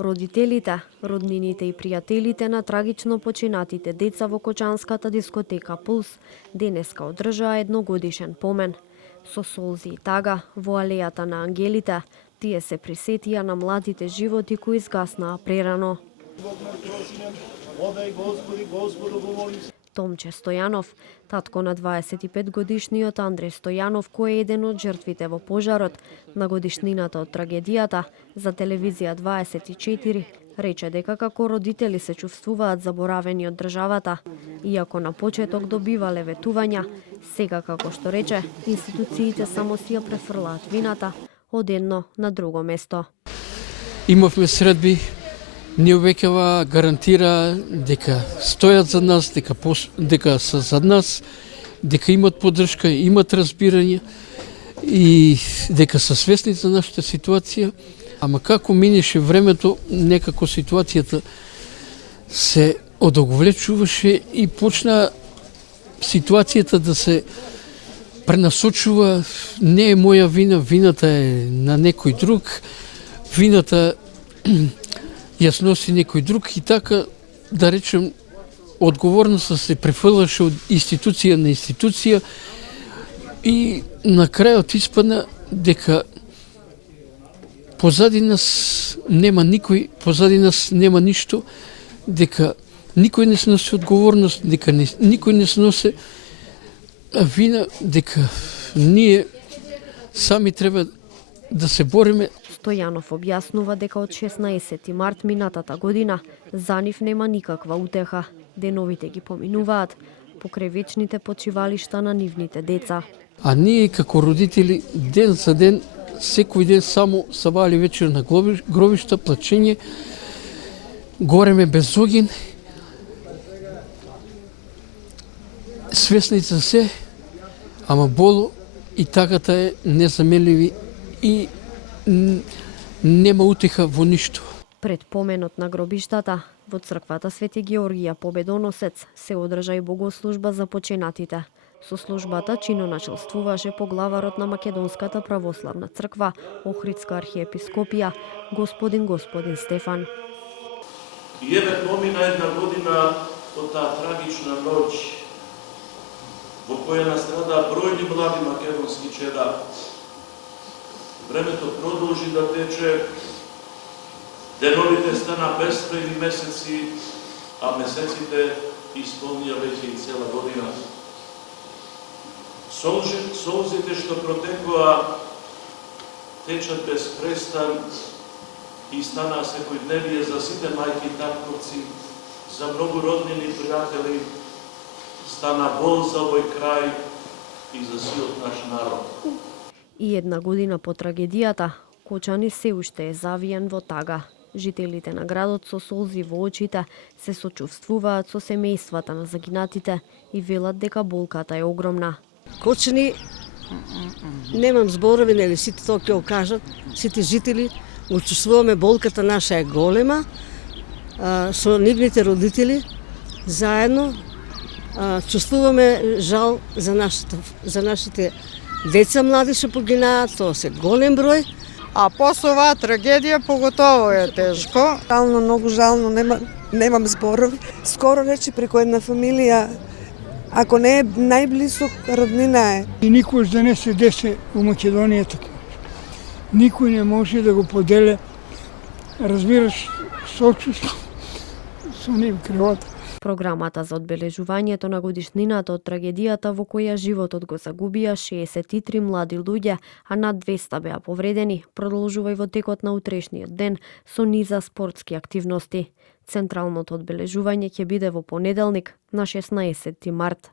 Родителите, роднините и пријателите на трагично починатите деца во кочанската дискотека Пулс денеска одржаа едногодишен помен. Со солзи и тага во алејата на ангелите, тие се присетија на младите животи кои изгаснаа прерано. Томче Стојанов, татко на 25-годишниот Андреј Стојанов, кој е еден од жртвите во пожарот на годишнината од трагедијата, за телевизија 24 рече дека како родители се чувствуваат заборавени од државата, иако на почеток добивале ветувања, сега како што рече, институциите само си ја префрлаат вината од едно на друго место. Имавме средби, не веќава гарантира дека стојат за нас, дека се за нас, дека имат поддршка, имат разбирање и дека се свесни за нашата ситуација. Ама како минеше времето, некако ситуацијата се одоговлечуваше и почна ситуацијата да се пренасочува. Не е моја вина, вината е на некој друг, вината ја носи некој друг и така, да речем, одговорноста се префрлаше од институција на институција и на крајот испадна дека позади нас нема никој, позади нас нема ништо, дека никој не сноси одговорност, дека никој не сноси вина, дека ние сами треба да се бориме. Стојанов објаснува дека од 16 март минатата година за нив нема никаква утеха. Деновите ги поминуваат покрај вечните почивалишта на нивните деца. А ние како родители ден за ден, секој ден само сабали вечер на гробишта, плачење, гореме без огин, свесни за се, ама боло и тагата е незаменливи и нема утеха во ништо. Пред поменот на гробиштата, во црквата Свети Георгија Победоносец се одржа и богослужба за починатите. Со службата чиноначелствуваше поглаварот на Македонската православна црква, Охридска архиепископија, господин Стефан. И еве помина една година од таа трагична ноќ во која настрадаа бројни млади македонски чеда. Времето продолжи да тече, деновите стана безбројни месеци, а месеците исполнија веќе и цела година. Солзите што протекоа течат без престан и станаа секојдневие за сите мајки и татковци, за многу роднини и пријатели, стана бол за овој крај и за сиот наш народ. И една година по трагедијата, Кочани се уште е завиен во тага. Жителите на градот со солзи во очите се сочувствуваат со семејствата на загинатите и велат дека болката е огромна. Кочани, немам зборови, нели сите тоа ќе го кажат, сите жители го чувствуваме, болката наша е голема, со нивните родители заедно чувствуваме жал за нашите деца млади што погинаат, тоа се голем број. А после оваа трагедија поготово е тешко. Жално, многу жално, немам зборови. Скоро рече преку една фамилија, ако не е најблисок, роднина е. И никош да не се десе у Македонија така. Никој не може да го поделе, разбираш, сочувство со нив крилата. Програмата за одбележувањето на годишнината од трагедијата во која животот го загубија 63 млади луѓе, а над 200 беа повредени, продолжува и во текот на утрешниот ден со низа спортски активности. Централното одбележување ќе биде во понеделник на 16 март.